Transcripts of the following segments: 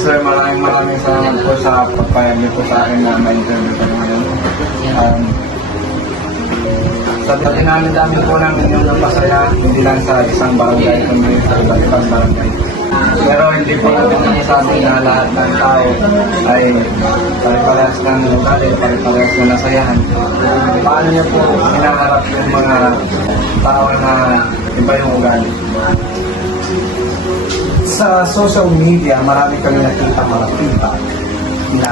Yes sir, maraming salamat po sa pagpayag niyo po sa akin na ma-interview ko ngayon. Sa dinami-dami po namin yung napasaya, hindi lang sa isang barangay, kundi sa iba't ibang barangay. Pero hindi po natin nasasabi na lahat ng tao ay pare-parehas ng ugali, pare-parehas na nasayahan. Paano niyo po hinaharap yung mga tao na iba yung ugali? Sa social media, marami kami nakita mga feedback na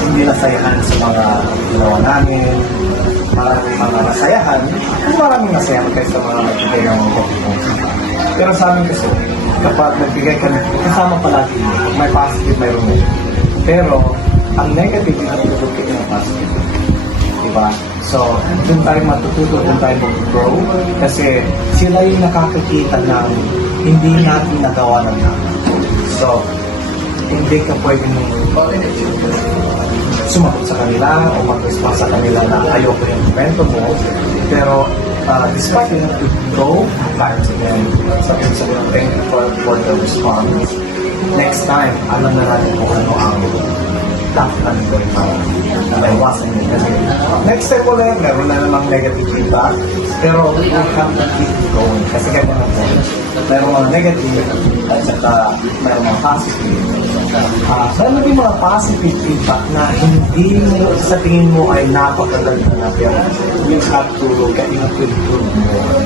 hindi nasayahan sa mga ginawa namin. Maraming mga nasayahan, maraming nasayahan kayo sa mga nagbigay ng feedback. Pero sa amin kasi, kapag nagbigay kami, kasama palagi may positive, may negative. Pero, ang negative, hindi natin ng positive. Diba? So, doon tayo matututo, doon tayo mag-grow. Kasi, sila yung nakakakita ng hindi natin nagawa ng namin. So, hindi ka pwedeng sumagot sa kanila o mag-response sa kanila na ayoko yung kwento mo. Pero, despite you have to go back to them, sabihin sa mga thank you for the response. Next time, alam na natin kung ano ang dapat namin gawin para naiwasan yun. Kasi next time ulit, meron na namang negative feedback, pero we have to keep going. Kasi ganyan na po. Meron mga negative at saka meron mga positive. Meron din mga positive feedback na hindi mo sa tingin mo ay napakaganda na, pero you have to improve more.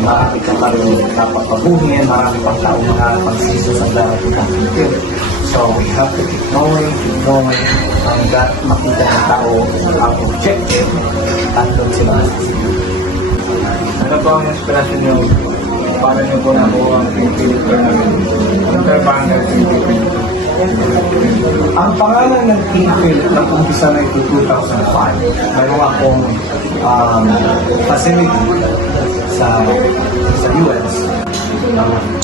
Marami ka pa rin dapat pabuhin, marami pang tao mga pagsisa sa darating ng film. So we have to keep going hanggat makita ng tao ang objective at doon sila. Ano po ang inspirasyon niyo? Paano niyo po nakuha ang Philippine Tournament? Ano kayo parang Philippine? Ang pangalan ng Team Philip na umpisa na ito 2005. Mayroon akong facility sa US.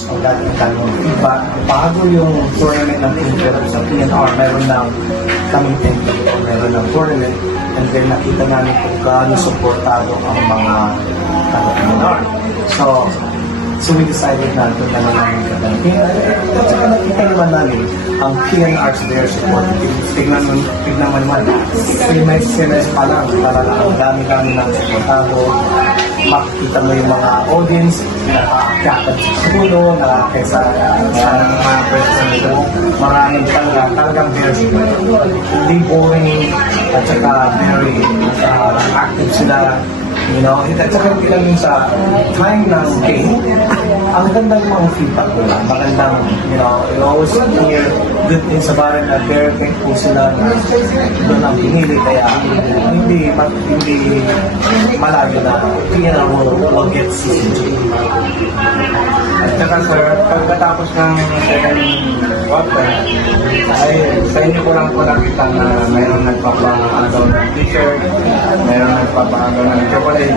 Ang dating tanong feedback. Bago yung tournament ng Team Philip sa PNR, meron ng kaming template o meron ng tournament. And then nakita namin kung gaano supportado ang mga PNR. So we decided na ito na namin katanapin. At saka nakita naman namin ang PNR's their support. Tignan mo naman. Simes pa lang para ang dami-dami ng supportado. Makikita mo yung mga audience na nakakakyakan sa segundo, na kaysa mga person nito. Maraming talagang very support. Hindi boring at saka very active sila. You know, at saka hindi lang yung sa time ng game, ang gandang mga feedback nila. Magandang, you know, you always hear good things about it na very thankful sila na doon ang pinili. Kaya hindi malayo na PNR will get season 2. At saka sir, pagkatapos ng second quarter, ay sa inyo ko lang po nakita na mayroon nagpapagaw ng t-shirt, mayroon nagpapagaw ng chocolate.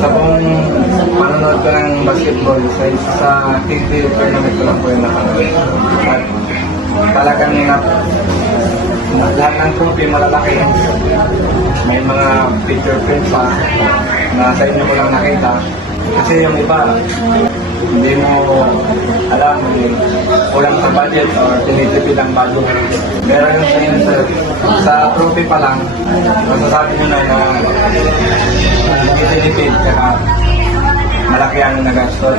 Sa buong panonood ko ng basketball, sa TV tournament ko lang po yung nakanood. At talagang lahat ng trophy malalaki. May mga picture print pa na sa inyo ko lang nakita. Kasi yung iba, hindi mo alam, kulang sa budget or tinitipid ang budget. Pero yung sa inyo, sa trophy pa lang, masasabi nyo na tinitipid kaya malaki ang nagastos.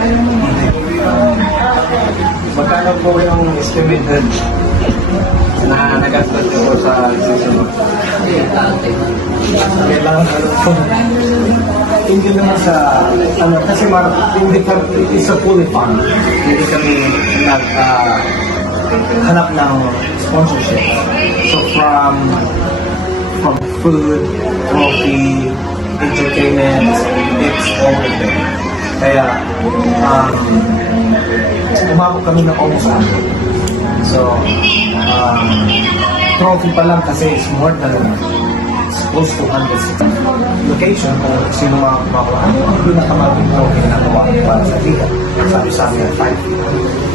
Magkano po yung estimated na nagastos nyo po sa season? Kailangan hindi naman sa kasi hindi kami isa fully fund. Hindi kami hanap ng sponsorship. So from food, coffee, entertainment, it's everything. Kaya umabot kami ng almost so trophy pa lang kasi it's more than close to 160 location kung sino mga kumakuha. Ang pinakamalaki trophy na nagawa para sa liga. Sabi sa amin 5 feet.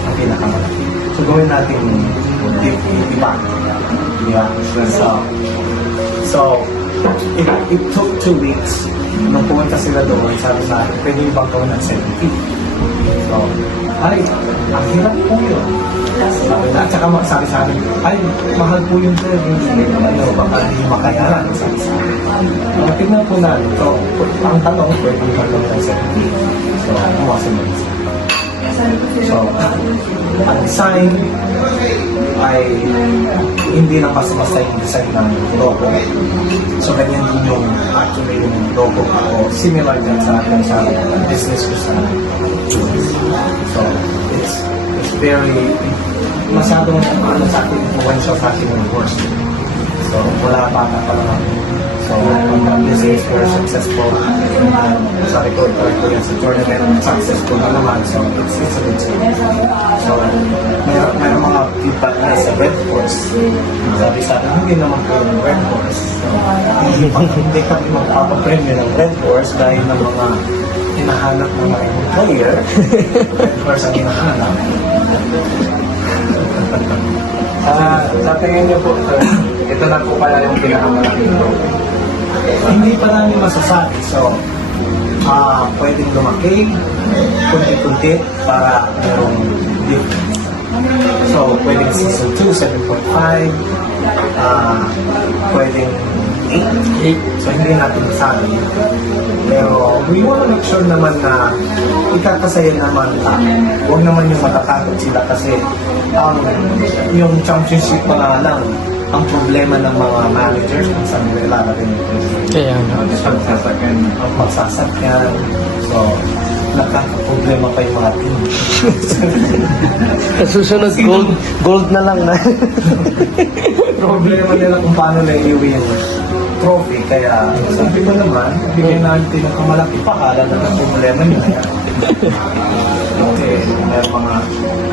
Ang pinakamalaki. So gawin natin iba. Yeah. So it took 2 weeks. Nung pumunta sila doon, sabi sa akin, pwede yung bang gawin ng 7 feet. So, ay, ang hirap po yun. At saka sabi sa akin, ay, mahal po yung sir, hindi ano, baka hindi makayaran. Sabi sa akin. Tingnan po na, so, ang tanong, pwede yung tanong ng 70. So, buwasan mo isa. So, ang design ay hindi lang basta-basta yung design ng logo. So, ganyan din yung actually yung logo ko. Similar din sa akin sa business ko sa So, it's very masyadong sa akin, influential sa akin yung course. So, wala bata pa lang. So, ang business ko successful. Sa record ko yan sa tournament, successful na naman. So, it's a good thing. So, mayroong mga feedback na sa red course. Sabi sa akin, hindi naman po yung red course. So, hindi kami magpapapremyo ng red course dahil ng mga hinahanap ng mga employer. Red course ang hinahanap. Sa tingin niyo po, sir, ito na po pala yung pinakamalaking program. Hindi pa namin masasabi. So, pwedeng lumaki, kunti-kunti para merong difference. So, pwedeng season 2, 7.5, pwedeng 8. So, hindi natin masabi. Pero, we want to make sure naman na ikakasaya naman huwag naman yung matatakot sila kasi yung championship pa nga lang ang problema ng mga managers kung saan nila lalagay yung president. Kaya nga. Magsasakyan. Ang magsasakyan. So, nakaka-problema pa yung mga team. Sa susunod, gold na lang na. Problema nila kung paano na iuwi yung trophy. Kaya, sabi ko naman, bigyan natin ng kamalaki pakala na ang problema nila. Okay, meron mga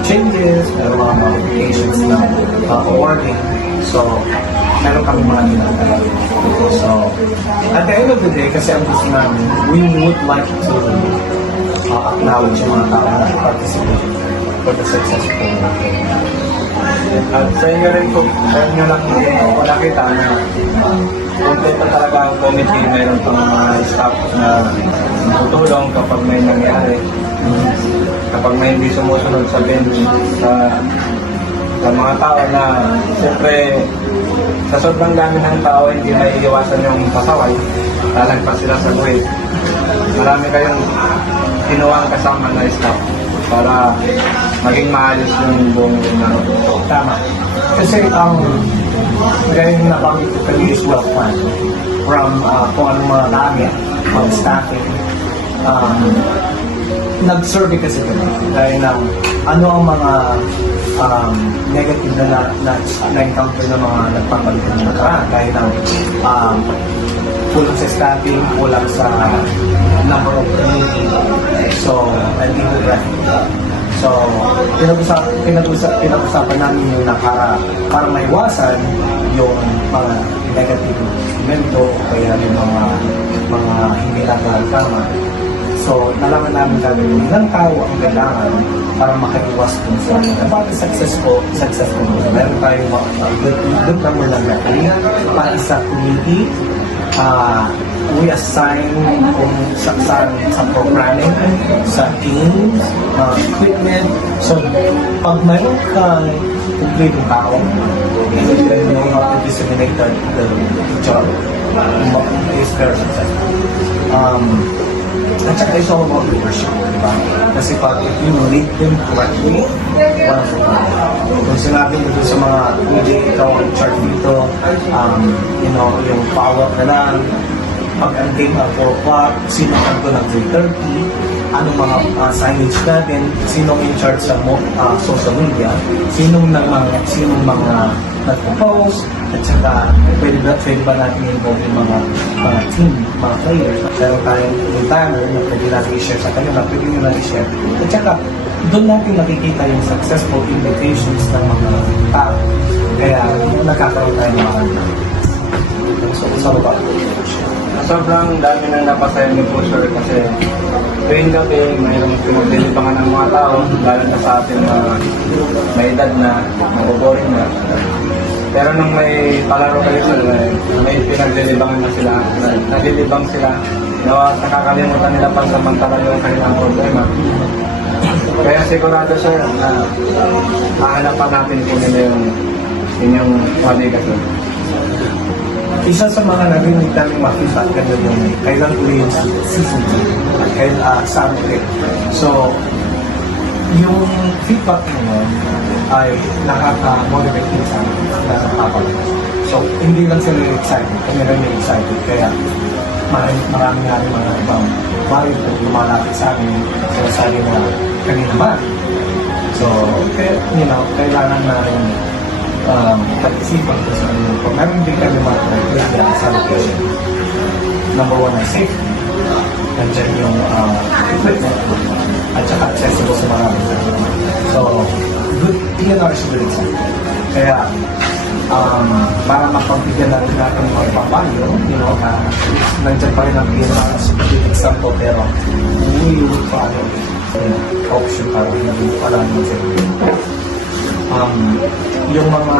changes, meron mga modifications na awarding. So, meron kami mga ginagawa. So, at the end of the day, kasi ang gusto namin, we would like to acknowledge yung mga tao na participate for the successful At sa inyo rin po, sa inyo lang din po nakita na kompleto talaga ang committee. Mayroon pang mga staff na tutulong kapag may nangyari. Kapag may hindi sumusunod sa bench, sa mga tao na siyempre sa sobrang dami ng tao hindi may iiwasan yung pasaway, lalagpas sila sa grade. Marami kayong kinuwang kasama na staff para maging maayos yung buong Tama. Kasi gaya yung nabanggit ko kanina is well planned. From kung anong mga gamit, mga staffing. Nag-survey kasi kami dahil na ano ang mga negative na-encounter ng mga nagpapalit ng nakaraan dahil na kulang sa staffing, kulang sa number of community. So, and demographic. So, pinag-usapan namin yung para maiwasan yung mga negative elemento o kaya yung mga hindi nagkakama. So, nalaman namin kami kung ilang tao ang kailangan para makaiwas dun sa para successful. Meron tayong good number ng battery para sa community. We assign kung sa programming, sa teams, equipment. So, pag mayroon kang completely tao, and you know how to disseminate the job, is very successful. At saka it's all about leadership, di ba? Kasi pag if you lead them correctly, walang problema. Kung sinabi mo dun sa mga hindi ikaw ang chart dito, yung follow-up na lang, pag ang game at 4 o'clock, sino ang ito ng 3:30, anong mga signage natin, sinong in charge sa social media, sinong mga nagpo-post, at saka pwede ba natin involve yung mga team, mga players. Pero tayong planner na pwede natin i-share sa kanila, pwede nyo natin i-share. At saka doon natin makikita yung successful invitations ng mga tao. Kaya nagkakaroon tayo ng mga so it's all about leadership. Sobrang dami nang napasayan ni po, sir, kasi tuwing gabi mayroong pinaglilibangan ng mga tao, lalo na sa atin na may edad na, naboboring na. Pero nung may palaro kayo, sir, may pinaglilibangan na sila, naglilibang sila, nakakalimutan nila pansamantala yung kanilang problema. Kaya sigurado sir na mahanap pa natin kung nila yung inyong maligason. Isa sa mga narinig namin makita ganun yung kailan uli yung season 2. Saan ulit. So, yung feedback naman ay nakaka-motivate din sa amin na nagpapalit. So, hindi lang sila excited, kami rin may excited. Kaya, marami nga rin mga ibang variant na lumalapit sa amin. Sinasabi na kami naman. So, kailangan na rin pag-isipan ko sa inyo. Kung meron din kami mga criteria sa location. Number 1 ay safety. Nandiyan yung equipment at saka accessible sa mga so, good, PNR is good example. Kaya, para mapagbigyan na rin natin mga papayo, na nandiyan pa rin ang PNR as a good example, pero we would follow option para hindi pala naman sa yung mga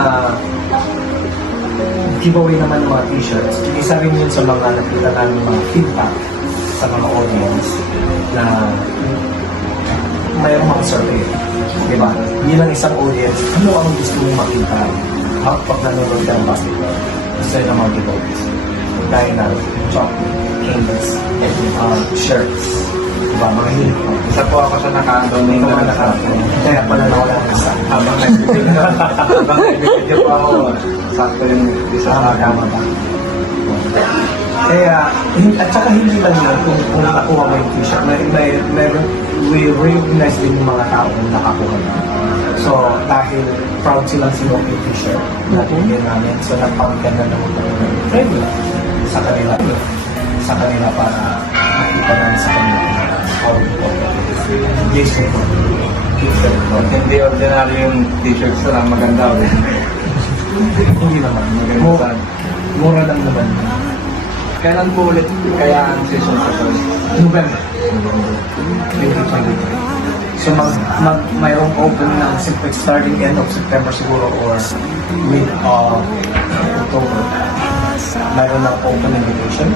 giveaway naman ng mga t-shirts, isa rin yun sa mga nakita namin mga feedback sa mga audience na mayroong mga survey. Diba? Hindi lang isang audience, ano ang gusto mong makita pag nanonood ka ng basketball? Gusto yun ng mga giveaways. Dahil na chocolate, candies, shirts, diba? Mga uniform. Isa po ako sa naka-donate Ikaw na ang nakarating. Kaya pala nawala ng isa. habang nagbibideo po ako, sakto yung isa sa Tama ba? Kaya, at saka hindi lang yun kung nakuha mo yung t-shirt. We recognize din yung mga tao na nakakuha yun. So, dahil proud silang sinuot yung t-shirt, natin namin. So, nagpapaganda naman ng preview sa kanila. Sa kanila para makita namin sa kanila how important it is. Yes, hindi ordinary yung t-shirts na maganda ulit. hindi naman. Maganda. Mura lang naman. Kailan po ulit kaya ang season sa to? November 2023. So mayroong open ng starting end of September siguro or mid of October. Mayroon ng open invitation.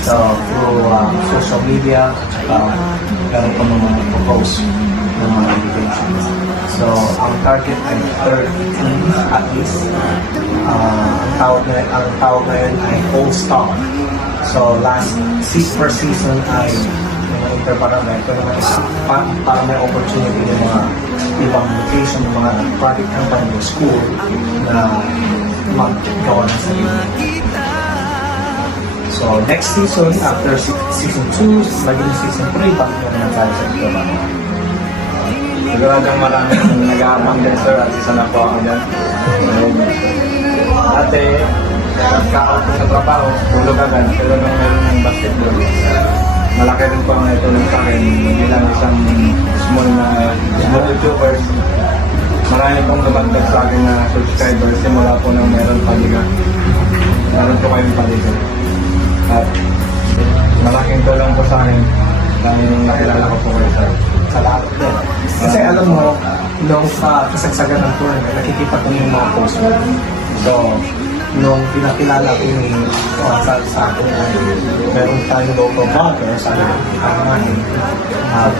So through social media at saka meron pa mga propose ng mga invitations. So ang target ay 13 at least. Ang tawag na yun ay all-star. So per season ay mga interparament. Ito naman is para may opportunity ng mga ibang location, ng mga project company o school na maggawa ng sarili. So next season, after season 2, maging season 3, bakit naman tayo sa interparament. Siguradong maraming nag-aabang din sir at isa na po ako dyan. Dati, nagka-out ko sa trabaho, tulog agad, pero nung meron ng basketball, malaki rin po ang naitulong sa akin bilang isang small YouTubers. Marami pong lumagdag sa akin na subscribers simula po nang meron paliga. Meron po kayong paliga. At malaking tulong po sa akin dahil nakilala ko po kayo sir. Salamat din. Kasi alam mo, nung kasagsagan ng tournament, nakikita ko yung mga post mo. So, nung pinakilala ko yung sa akin, meron tayong local vlogger, sabi ko, namin,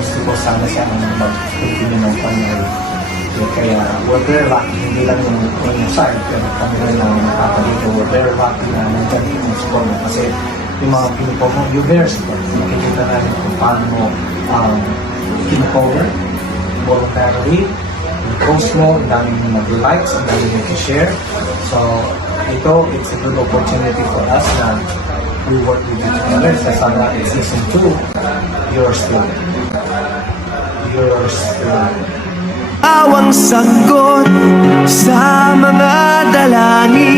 gusto ko sana siya ang mag-continue ng pangyay. Kaya, we're very lucky, hindi lang yung side, pero kami rin ang nakapalito. We're very lucky na nandiyan yung support mo. Kasi yung mga pinupo mo, you're very support. Makikita namin kung paano mo kino-cover voluntarily, post mo, ang daming mag-likes, ang daming mag-share. So, it's a good opportunity for us na we work with you together. Sa sana in season 2, yours still. Awang sagot sa mga dalangin.